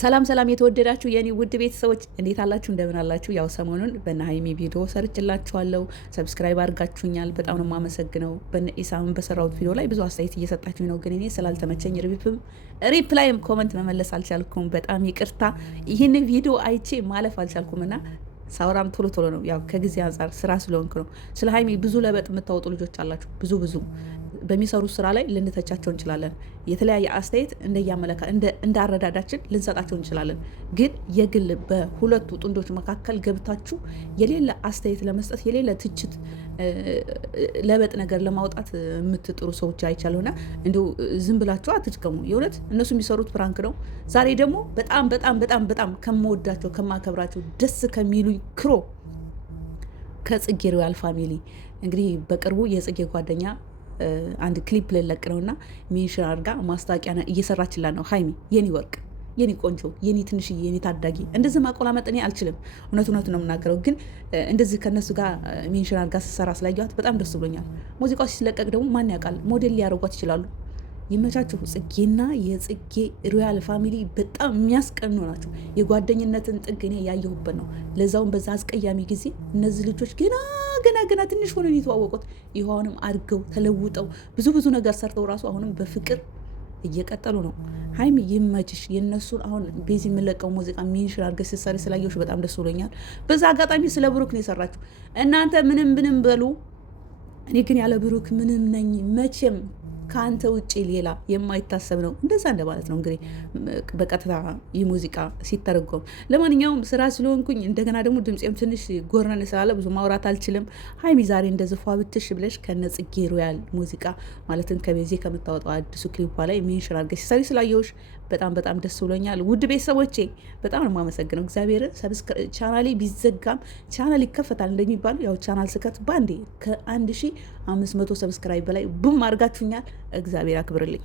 ሰላም ሰላም የተወደዳችሁ የኔ ውድ ቤተሰቦች እንዴት አላችሁ? እንደምን አላችሁ? ያው ሰሞኑን በነ ሀይሚ ቪዲዮ ሰርችላችኋለሁ። ሰብስክራይብ አድርጋችሁኛል። በጣም ነው የማመሰግነው። በነ ኢሳምን በሰራሁት ቪዲዮ ላይ ብዙ አስተያየት እየሰጣችሁ ነው፣ ግን እኔ ስላልተመቸኝ ሪፕላይም ኮመንት መመለስ አልቻልኩም። በጣም ይቅርታ። ይህን ቪዲዮ አይቼ ማለፍ አልቻልኩም እና ሳውራም ቶሎ ቶሎ ነው፣ ያው ከጊዜ አንጻር ስራ ስለሆንክ ነው። ስለ ሀይሚ ብዙ ለበጥ የምታወጡ ልጆች አላችሁ። ብዙ በሚሰሩት ስራ ላይ ልንተቻቸው እንችላለን። የተለያየ አስተያየት እንዳረዳዳችን ልንሰጣቸው እንችላለን። ግን የግል በሁለቱ ጥንዶች መካከል ገብታችሁ የሌለ አስተያየት ለመስጠት የሌለ ትችት፣ ለበጥ ነገር ለማውጣት የምትጥሩ ሰዎች አይቻለሁና እንዲሁ ዝም ብላችሁ አትድከሙ። የእውነት እነሱ የሚሰሩት ፕራንክ ነው። ዛሬ ደግሞ በጣም ከምወዳቸው ከማከብራቸው ደስ ከሚሉኝ ከጽጌ ሮያል ፋሚሊ እንግዲህ በቅርቡ የጽጌ ጓደኛ አንድ ክሊፕ ልለቅ ነውና ሜንሽን አድርጋ ማስታወቂያ እየሰራችላት ነው። ሀይሚ የኔ ወርቅ፣ የኔ ቆንጆ፣ የኔ ትንሽዬ፣ የኔ ታዳጊ። እንደዚህ ማቆላመጥ እኔ አልችልም። እውነት ነው የምናገረው። ግን እንደዚህ ከነሱ ጋር ሜንሽን አድርጋ ስትሰራ ስላየኋት በጣም ደስ ብሎኛል። ሙዚቃው ሲለቀቅ ደግሞ ማን ያውቃል ሞዴል ሊያደርጓት ይችላሉ። ይመቻችሁ። ጽጌና የጽጌ ሮያል ፋሚሊ በጣም የሚያስቀኑ ናቸው። የጓደኝነትን ጥግ እኔ ያየሁበት ነው። ለዛውም በዛ አስቀያሚ ጊዜ እነዚህ ልጆች ገና ትንሽ ሆነው የተዋወቁት ይኸውንም አድገው ተለውጠው ብዙ ነገር ሰርተው ራሱ አሁንም በፍቅር እየቀጠሉ ነው። ሀይሚ ይመችሽ። የእነሱን አሁን ቤዚ የምለቀው ሙዚቃ ሜንሽን አድርገሽ ስትሰሪ ስላየሁሽ በጣም ደስ ብሎኛል። በዛ አጋጣሚ ስለ ብሩክ ነው የሰራችሁ። እናንተ ምንም በሉ፣ እኔ ግን ያለ ብሩክ ምንም ነኝ መቼም ከአንተ ውጭ ሌላ የማይታሰብ ነው። እንደዛ እንደማለት ነው እንግዲህ በቀጥታ ይህ ሙዚቃ ሲተረጎም። ለማንኛውም ስራ ስለሆንኩኝ እንደገና ደግሞ ድምፄም ትንሽ ጎረን ስላለ ብዙ ማውራት አልችልም። ሀይሚ ዛሬ እንደዚህ ፏ ብትሽ ብለሽ ከነ ጽጌ ሮያል ሙዚቃ ማለትም ከቤዜ ከምታወጣው አዲሱ ክሊፓ ላይ ሜንሽን አድርገሽ ሲሰሪ ስላየሁሽ በጣም ደስ ብሎኛል። ውድ ቤተሰቦቼ በጣም ነው የማመሰግነው። እግዚአብሔር ቻናሌ ቢዘጋም ቻናል ይከፈታል እንደሚባሉ ያው ቻናል ስከት ባንዴ ከ1500 ሰብስክራይብ በላይ ቡም አድርጋችሁኛል። እግዚአብሔር አክብርልኝ።